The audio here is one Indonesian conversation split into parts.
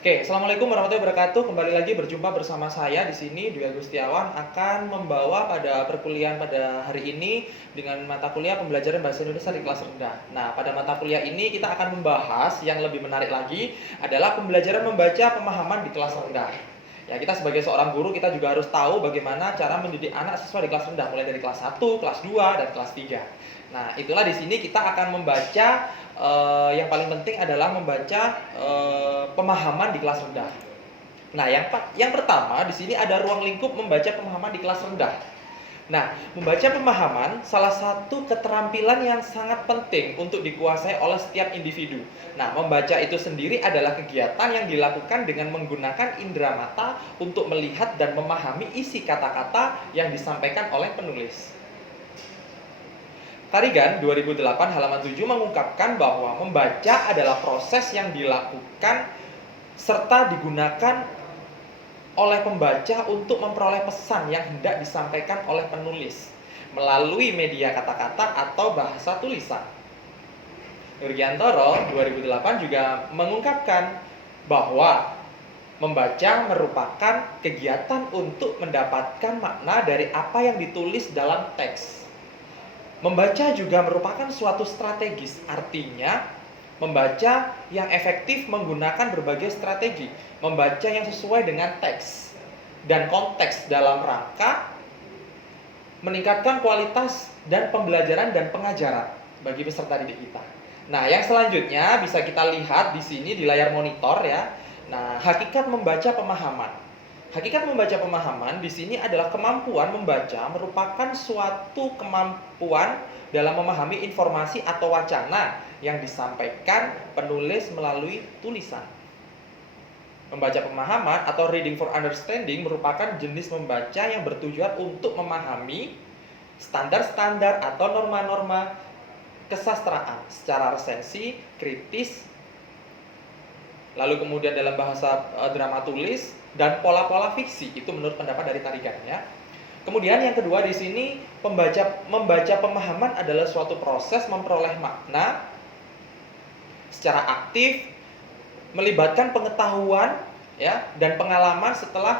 Oke, assalamualaikum warahmatullahi wabarakatuh. Kembali lagi berjumpa bersama saya di sini, Dwi Agustiawan, akan membawa pada perkuliahan pada hari ini dengan mata kuliah pembelajaran bahasa Indonesia di kelas rendah. Nah, pada mata kuliah ini kita akan membahas yang lebih menarik lagi adalah pembelajaran membaca pemahaman di kelas rendah. Ya, kita sebagai seorang guru kita juga harus tahu bagaimana cara mendidik anak siswa di kelas rendah, mulai dari kelas 1, kelas 2, dan kelas 3. Nah, itulah di sini kita akan membaca yang paling penting adalah membaca pemahaman di kelas rendah. Nah, yang pertama di sini ada ruang lingkup membaca pemahaman di kelas rendah. Nah, membaca pemahaman salah satu keterampilan yang sangat penting untuk dikuasai oleh setiap individu. Nah, membaca itu sendiri adalah kegiatan yang dilakukan dengan menggunakan indera mata untuk melihat dan memahami isi kata-kata yang disampaikan oleh penulis. Tarigan 2008 halaman 7 mengungkapkan bahwa membaca adalah proses yang dilakukan serta digunakan oleh pembaca untuk memperoleh pesan yang hendak disampaikan oleh penulis melalui media kata-kata atau bahasa tulisan. Nurgiantoro 2008 juga mengungkapkan bahwa membaca merupakan kegiatan untuk mendapatkan makna dari apa yang ditulis dalam teks. Membaca juga merupakan suatu strategis, artinya membaca yang efektif menggunakan berbagai strategi, membaca yang sesuai dengan teks dan konteks dalam rangka meningkatkan kualitas dan pembelajaran dan pengajaran bagi peserta didik kita. Nah, yang selanjutnya bisa kita lihat di sini di layar monitor ya. Nah, hakikat membaca pemahaman. Hakikat membaca pemahaman di sini adalah kemampuan membaca merupakan suatu kemampuan dalam memahami informasi atau wacana yang disampaikan penulis melalui tulisan. Membaca pemahaman atau reading for understanding merupakan jenis membaca yang bertujuan untuk memahami standar-standar atau norma-norma kesastraan secara resensi, kritis, lalu kemudian dalam bahasa drama tulis dan pola-pola fiksi. Itu menurut pendapat dari Tarigannya. Kemudian yang kedua di sini membaca pemahaman adalah suatu proses memperoleh makna secara aktif, melibatkan pengetahuan ya dan pengalaman setelah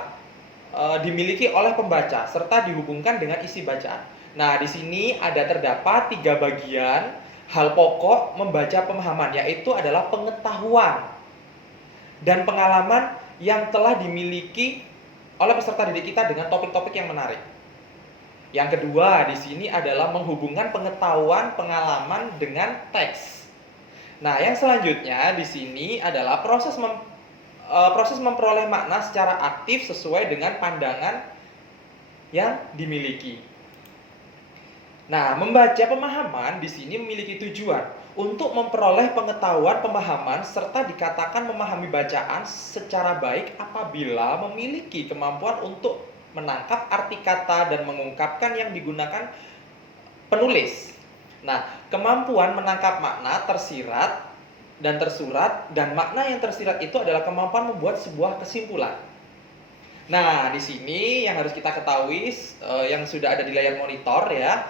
dimiliki oleh pembaca serta dihubungkan dengan isi bacaan. Nah, di sini ada terdapat 3 bagian hal pokok membaca pemahaman, yaitu adalah pengetahuan dan pengalaman yang telah dimiliki oleh peserta didik kita dengan topik-topik yang menarik. Yang kedua di sini adalah menghubungkan pengetahuan, pengalaman dengan teks. Nah, yang selanjutnya di sini adalah proses memperoleh makna secara aktif sesuai dengan pandangan yang dimiliki. Nah, membaca pemahaman di sini memiliki tujuan untuk memperoleh pengetahuan, pemahaman, serta dikatakan memahami bacaan secara baik apabila memiliki kemampuan untuk menangkap arti kata dan mengungkapkan yang digunakan penulis. Nah, kemampuan menangkap makna tersirat dan tersurat, dan makna yang tersirat itu adalah kemampuan membuat sebuah kesimpulan. Nah, di sini yang harus kita ketahui yang sudah ada di layar monitor ya,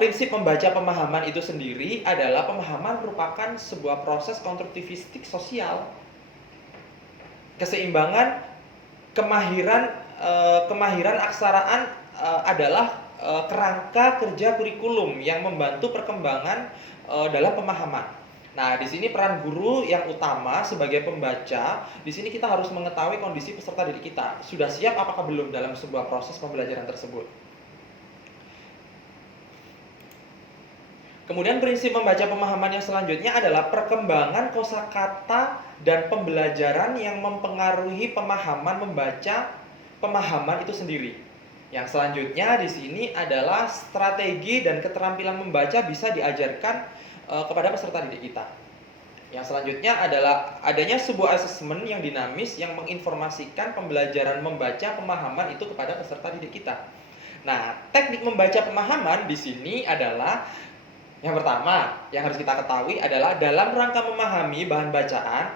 prinsip membaca pemahaman itu sendiri adalah pemahaman merupakan sebuah proses konstruktivistik sosial. Keseimbangan kemahiran aksaraan adalah kerangka kerja kurikulum yang membantu perkembangan dalam pemahaman. Nah, di sini peran guru yang utama sebagai pembaca, di sini kita harus mengetahui kondisi peserta didik kita. Sudah siap apakah belum dalam sebuah proses pembelajaran tersebut? Kemudian prinsip membaca pemahaman yang selanjutnya adalah perkembangan kosakata dan pembelajaran yang mempengaruhi pemahaman membaca pemahaman itu sendiri. Yang selanjutnya di sini adalah strategi dan keterampilan membaca bisa diajarkan kepada peserta didik kita. Yang selanjutnya adalah adanya sebuah asesmen yang dinamis yang menginformasikan pembelajaran membaca pemahaman itu kepada peserta didik kita. Nah, teknik membaca pemahaman di sini adalah yang pertama yang harus kita ketahui adalah dalam rangka memahami bahan bacaan,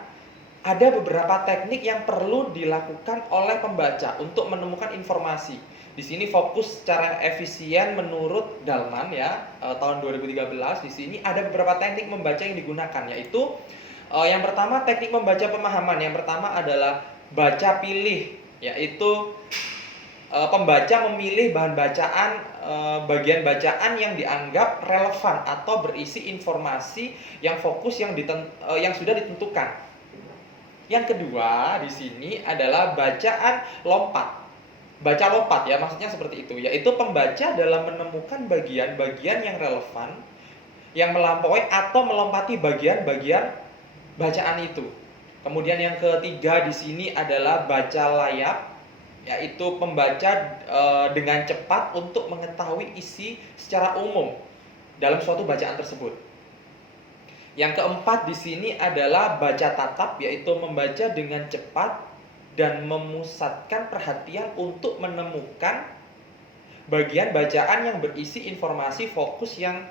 ada beberapa teknik yang perlu dilakukan oleh pembaca untuk menemukan informasi. Di sini fokus secara efisien menurut Dalman ya, tahun 2013 di sini ada beberapa teknik membaca yang digunakan, yaitu Yang pertama teknik membaca pemahaman. Yang pertama adalah baca pilih, yaitu pembaca memilih bahan bacaan, bagian bacaan yang dianggap relevan atau berisi informasi yang fokus yang sudah ditentukan. Yang kedua di sini adalah bacaan lompat. Baca lompat ya, maksudnya seperti itu, yaitu pembaca dalam menemukan bagian-bagian yang relevan yang melampaui atau melompati bagian-bagian bacaan itu. Kemudian yang ketiga di sini adalah baca layap, yaitu pembaca dengan cepat untuk mengetahui isi secara umum dalam suatu bacaan tersebut. Yang keempat di sini adalah baca tatap, yaitu membaca dengan cepat dan memusatkan perhatian untuk menemukan bagian bacaan yang berisi informasi fokus yang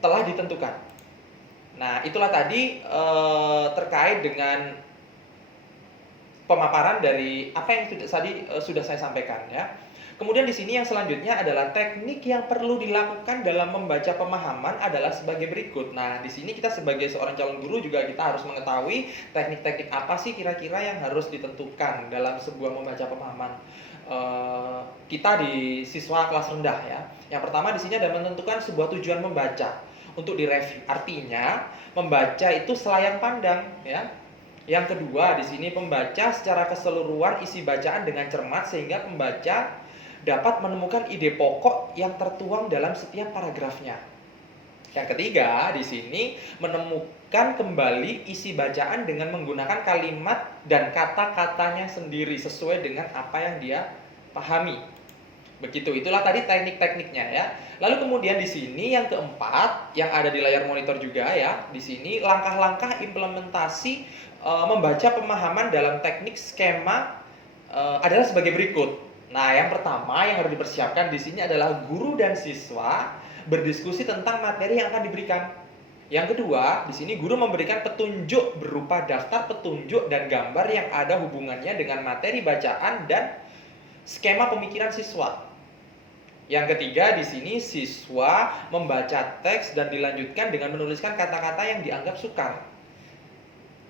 telah ditentukan. Nah, itulah tadi terkait dengan pemaparan dari apa yang tadi sudah saya sampaikan ya. Kemudian di sini yang selanjutnya adalah teknik yang perlu dilakukan dalam membaca pemahaman adalah sebagai berikut. Nah, di sini kita sebagai seorang calon guru juga kita harus mengetahui teknik-teknik apa sih kira-kira yang harus ditentukan dalam sebuah membaca pemahaman kita di siswa kelas rendah ya. Yang pertama di sini adalah menentukan sebuah tujuan membaca untuk direview. Artinya, membaca itu selayang pandang ya. Yang kedua, di sini pembaca secara keseluruhan isi bacaan dengan cermat sehingga pembaca dapat menemukan ide pokok yang tertuang dalam setiap paragrafnya. Yang ketiga, di sini menemukan kembali isi bacaan dengan menggunakan kalimat dan kata-katanya sendiri sesuai dengan apa yang dia pahami. Begitu, itulah tadi teknik-tekniknya ya. Lalu kemudian di sini yang keempat yang ada di layar monitor juga ya. Di sini langkah-langkah implementasi membaca pemahaman dalam teknik skema adalah sebagai berikut. Nah, yang pertama yang harus dipersiapkan di sini adalah guru dan siswa berdiskusi tentang materi yang akan diberikan. Yang kedua, di sini guru memberikan petunjuk berupa daftar petunjuk dan gambar yang ada hubungannya dengan materi bacaan dan skema pemikiran siswa. Yang ketiga, di sini siswa membaca teks dan dilanjutkan dengan menuliskan kata-kata yang dianggap sukar.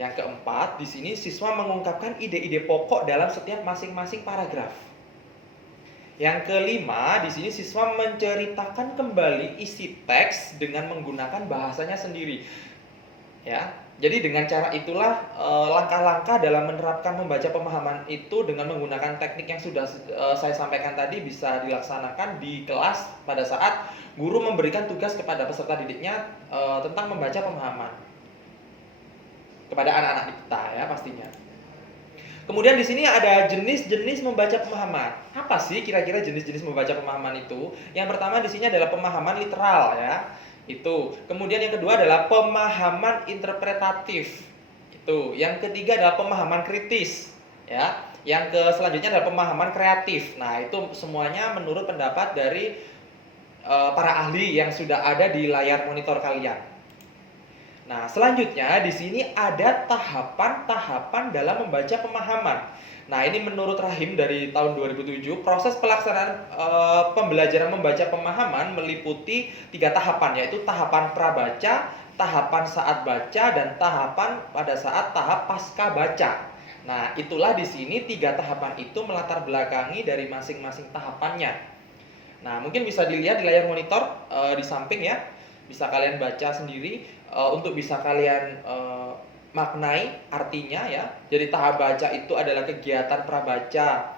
Yang keempat, di sini siswa mengungkapkan ide-ide pokok dalam setiap masing-masing paragraf. Yang kelima, di sini siswa menceritakan kembali isi teks dengan menggunakan bahasanya sendiri. Ya, jadi dengan cara itulah langkah-langkah dalam menerapkan membaca pemahaman itu dengan menggunakan teknik yang sudah saya sampaikan tadi bisa dilaksanakan di kelas pada saat guru memberikan tugas kepada peserta didiknya tentang membaca pemahaman kepada anak-anak kita ya pastinya. Kemudian di sini ada jenis-jenis membaca pemahaman. Apa sih kira-kira jenis-jenis membaca pemahaman itu? Yang pertama di sini adalah pemahaman literal ya. Itu. Kemudian yang kedua adalah pemahaman interpretatif. Itu. Yang ketiga adalah pemahaman kritis ya. Yang selanjutnya adalah pemahaman kreatif. Nah, itu semuanya menurut pendapat dari para ahli yang sudah ada di layar monitor kalian. Nah, selanjutnya di sini ada tahapan-tahapan dalam membaca pemahaman. Nah, ini menurut Rahim dari tahun 2007, proses pelaksanaan pembelajaran membaca pemahaman meliputi 3 tahapan, yaitu tahapan prabaca, tahapan saat baca, dan tahapan pada saat tahap pasca baca. Nah, itulah di sini 3 tahapan itu melatar belakangi dari masing-masing tahapannya. Nah, mungkin bisa dilihat di layar monitor di samping ya. Bisa kalian baca sendiri untuk bisa kalian maknai artinya ya. Jadi tahap baca itu adalah kegiatan prabaca.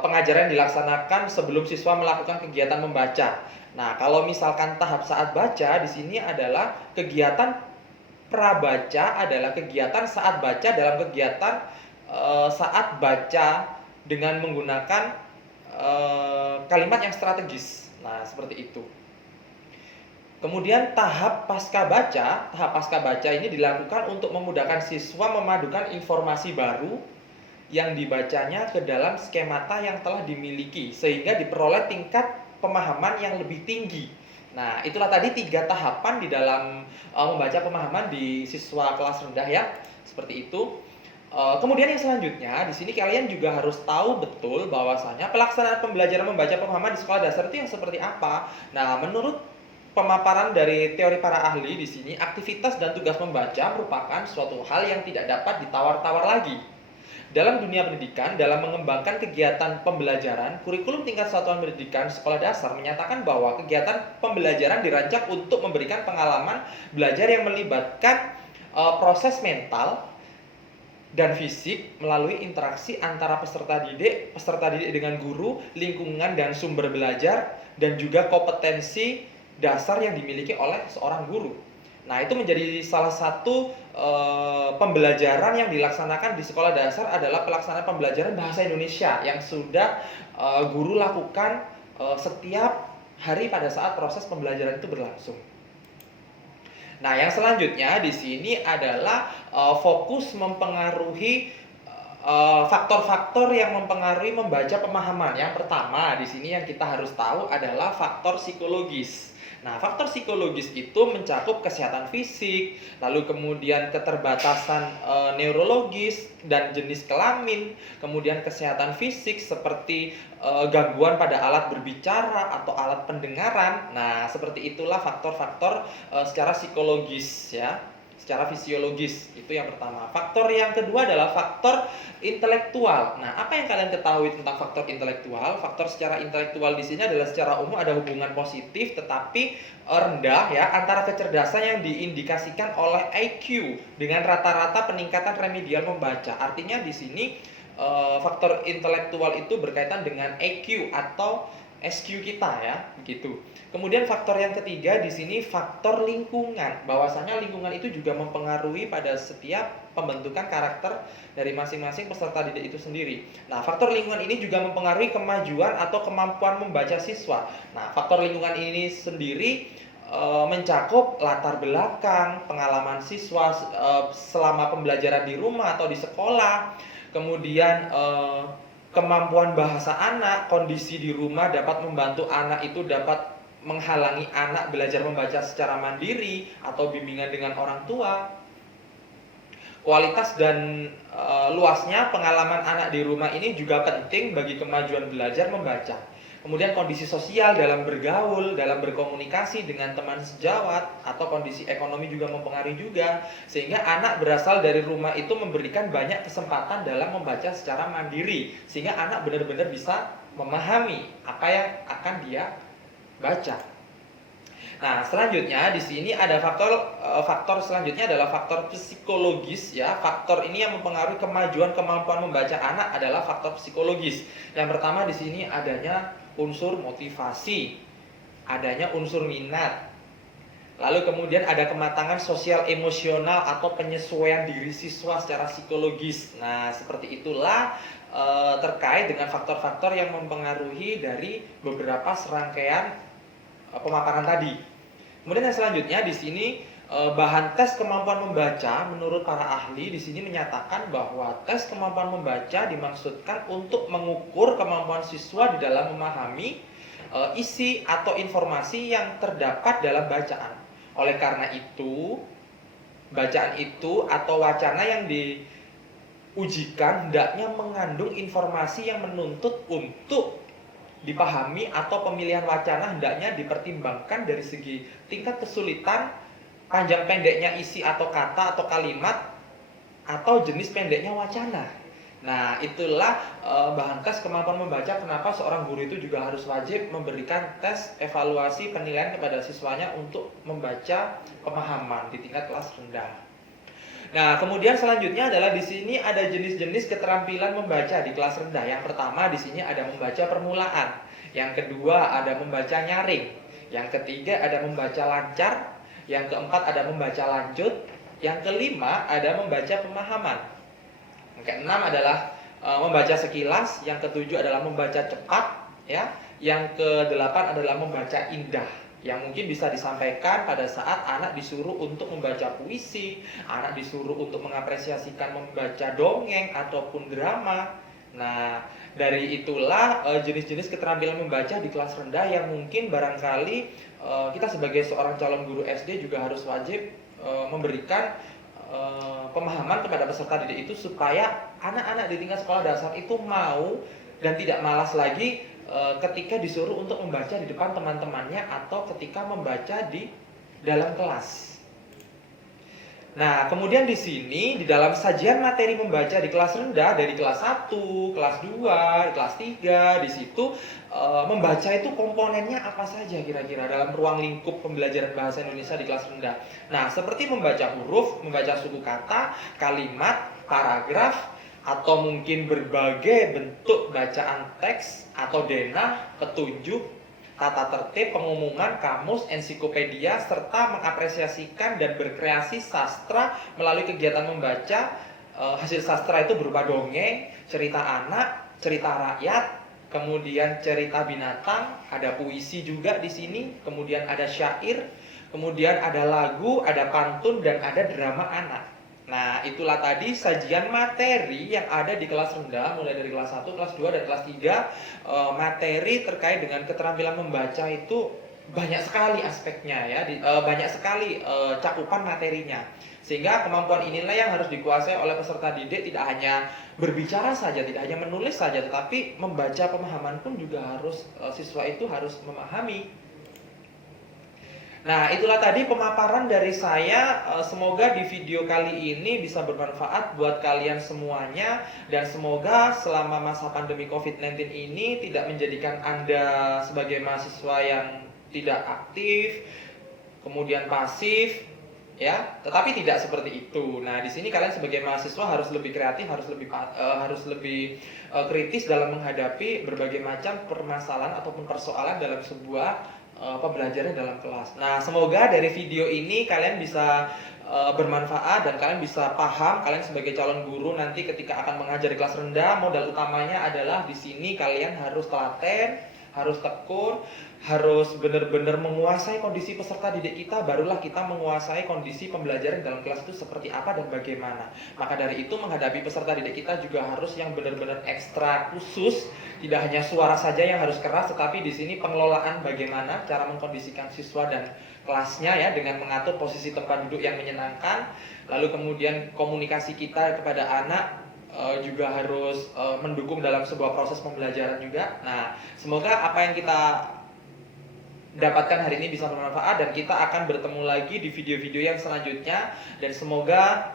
Pengajaran dilaksanakan sebelum siswa melakukan kegiatan membaca. Nah, kalau misalkan tahap saat baca di sini adalah kegiatan prabaca adalah kegiatan saat baca dalam kegiatan saat baca dengan menggunakan kalimat yang strategis. Nah, seperti itu. Kemudian tahap pasca baca ini dilakukan untuk memudahkan siswa memadukan informasi baru yang dibacanya ke dalam skemata yang telah dimiliki sehingga diperoleh tingkat pemahaman yang lebih tinggi. Nah, itulah tadi 3 tahapan di dalam membaca pemahaman di siswa kelas rendah ya. Seperti itu. Kemudian yang selanjutnya di sini kalian juga harus tahu betul bahwasanya pelaksanaan pembelajaran membaca pemahaman di sekolah dasar itu yang seperti apa. Nah, menurut pemaparan dari teori para ahli di sini, aktivitas dan tugas membaca merupakan suatu hal yang tidak dapat ditawar-tawar lagi. Dalam dunia pendidikan, dalam mengembangkan kegiatan pembelajaran, kurikulum tingkat satuan pendidikan sekolah dasar menyatakan bahwa kegiatan pembelajaran dirancang untuk memberikan pengalaman belajar yang melibatkan proses mental dan fisik melalui interaksi antara peserta didik dengan guru, lingkungan dan sumber belajar, dan juga kompetensi dasar yang dimiliki oleh seorang guru. Nah, itu menjadi salah satu pembelajaran yang dilaksanakan di sekolah dasar adalah pelaksanaan pembelajaran bahasa Indonesia yang sudah guru lakukan setiap hari pada saat proses pembelajaran itu berlangsung. Nah, yang selanjutnya di sini adalah fokus mempengaruhi faktor-faktor yang mempengaruhi membaca pemahaman. Yang pertama di sini yang kita harus tahu adalah faktor psikologis. Nah, faktor psikologis itu mencakup kesehatan fisik, lalu kemudian keterbatasan neurologis dan jenis kelamin, kemudian kesehatan fisik seperti gangguan pada alat berbicara atau alat pendengaran. Nah, seperti itulah faktor-faktor secara psikologis ya. Secara fisiologis, itu yang pertama. Faktor yang kedua adalah faktor intelektual. Nah, apa yang kalian ketahui tentang faktor intelektual? Faktor secara intelektual di sini adalah secara umum ada hubungan positif tetapi rendah ya antara kecerdasan yang diindikasikan oleh IQ dengan rata-rata peningkatan remedial membaca. Artinya di sini faktor intelektual itu berkaitan dengan IQ atau SQ kita ya, begitu. Kemudian faktor yang ketiga di sini faktor lingkungan. Bahwasanya lingkungan itu juga mempengaruhi pada setiap pembentukan karakter dari masing-masing peserta didik itu sendiri. Nah, faktor lingkungan ini juga mempengaruhi kemajuan atau kemampuan membaca siswa. Nah, faktor lingkungan ini sendiri mencakup latar belakang, pengalaman siswa selama pembelajaran di rumah atau di sekolah, kemudian kemampuan bahasa anak, kondisi di rumah dapat membantu anak itu dapat menghalangi anak belajar membaca secara mandiri atau bimbingan dengan orang tua. Kualitas dan luasnya pengalaman anak di rumah ini juga penting bagi kemajuan belajar membaca. Kemudian kondisi sosial dalam bergaul, dalam berkomunikasi dengan teman sejawat, atau kondisi ekonomi juga mempengaruhi juga. Sehingga anak berasal dari rumah itu memberikan banyak kesempatan dalam membaca secara mandiri. Sehingga anak benar-benar bisa memahami apa yang akan dia baca. Nah, selanjutnya di sini ada faktor selanjutnya adalah faktor psikologis ya. Faktor ini yang mempengaruhi kemajuan kemampuan membaca anak adalah faktor psikologis. Yang pertama di sini adanya unsur motivasi, adanya unsur minat. Lalu kemudian ada kematangan sosial emosional atau penyesuaian diri siswa secara psikologis. Nah, seperti itulah terkait dengan faktor-faktor yang mempengaruhi dari beberapa serangkaian pemaparan tadi. Kemudian yang selanjutnya di sini bahan tes kemampuan membaca menurut para ahli di sini menyatakan bahwa tes kemampuan membaca dimaksudkan untuk mengukur kemampuan siswa di dalam memahami isi atau informasi yang terdapat dalam bacaan. Oleh karena itu, bacaan itu atau wacana yang diujikan hendaknya mengandung informasi yang menuntut untuk dipahami atau pemilihan wacana hendaknya dipertimbangkan dari segi tingkat kesulitan, panjang pendeknya isi atau kata atau kalimat, atau jenis pendeknya wacana. Nah, itulah bahan tes kemampuan membaca kenapa seorang guru itu juga harus wajib memberikan tes evaluasi penilaian kepada siswanya untuk membaca pemahaman di tingkat kelas rendah. Nah, kemudian selanjutnya adalah di sini ada jenis-jenis keterampilan membaca di kelas rendah. Yang pertama di sini ada membaca permulaan, yang kedua ada membaca nyaring, yang ketiga ada membaca lancar, yang keempat ada membaca lanjut, yang kelima ada membaca pemahaman. Yang keenam adalah membaca sekilas, yang ketujuh adalah membaca cepat, ya. Yang kedelapan adalah membaca indah. Yang mungkin bisa disampaikan pada saat anak disuruh untuk membaca puisi, anak disuruh untuk mengapresiasikan membaca dongeng ataupun drama. Nah, dari itulah jenis-jenis keterampilan membaca di kelas rendah yang mungkin barangkali kita sebagai seorang calon guru SD juga harus wajib memberikan pemahaman kepada peserta didik itu supaya anak-anak di tingkat sekolah dasar itu mau dan tidak malas lagi ketika disuruh untuk membaca di depan teman-temannya atau ketika membaca di dalam kelas. Nah, kemudian di sini di dalam sajian materi membaca di kelas rendah dari kelas 1, kelas 2, kelas 3, di situ membaca itu komponennya apa saja kira-kira dalam ruang lingkup pembelajaran bahasa Indonesia di kelas rendah. Nah, seperti membaca huruf, membaca suku kata, kalimat, paragraf, atau mungkin berbagai bentuk bacaan teks atau denah, petunjuk, tata tertib, pengumuman, kamus, ensiklopedia, serta mengapresiasikan dan berkreasi sastra melalui kegiatan membaca. Hasil sastra itu berupa dongeng, cerita anak, cerita rakyat, kemudian cerita binatang, ada puisi juga di sini, kemudian ada syair, kemudian ada lagu, ada pantun, dan ada drama anak. Nah, itulah tadi sajian materi yang ada di kelas rendah, mulai dari kelas 1, kelas 2, dan kelas 3. Materi terkait dengan keterampilan membaca itu banyak sekali aspeknya ya, banyak sekali cakupan materinya. Sehingga kemampuan inilah yang harus dikuasai oleh peserta didik, tidak hanya berbicara saja, tidak hanya menulis saja, tetapi membaca pemahaman pun juga harus, siswa itu harus memahami. Nah, itulah tadi pemaparan dari saya. Semoga di video kali ini bisa bermanfaat buat kalian semuanya. Dan semoga selama masa pandemi COVID-19 ini tidak menjadikan Anda sebagai mahasiswa yang tidak aktif, kemudian pasif, ya. Tetapi tidak seperti itu. Nah, di sini kalian sebagai mahasiswa harus lebih kreatif, harus lebih kritis dalam menghadapi berbagai macam permasalahan ataupun persoalan dalam sebuah pembelajaran dalam kelas. Nah, semoga dari video ini kalian bisa bermanfaat dan kalian bisa paham. Kalian sebagai calon guru nanti ketika akan mengajar di kelas rendah, modal utamanya adalah di sini kalian harus telaten, harus tekun, harus benar-benar menguasai kondisi peserta didik kita, barulah kita menguasai kondisi pembelajaran dalam kelas itu seperti apa dan bagaimana. Maka dari itu menghadapi peserta didik kita juga harus yang benar-benar ekstra khusus, tidak hanya suara saja yang harus keras, tetapi di sini pengelolaan bagaimana cara mengkondisikan siswa dan kelasnya ya, dengan mengatur posisi tempat duduk yang menyenangkan, lalu kemudian komunikasi kita kepada anak juga harus mendukung dalam sebuah proses pembelajaran juga. Nah, semoga apa yang kita dapatkan hari ini bisa bermanfaat dan kita akan bertemu lagi di video-video yang selanjutnya, dan semoga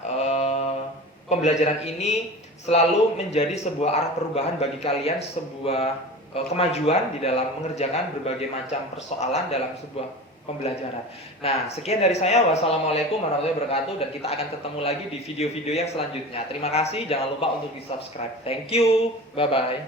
pembelajaran ini selalu menjadi sebuah arah perubahan bagi kalian, sebuah kemajuan di dalam mengerjakan berbagai macam persoalan dalam sebuah pembelajaran. Nah, sekian dari saya. Wassalamualaikum warahmatullahi wabarakatuh, dan kita akan ketemu lagi di video-video yang selanjutnya. Terima kasih, jangan lupa untuk di subscribe. Thank you, bye bye.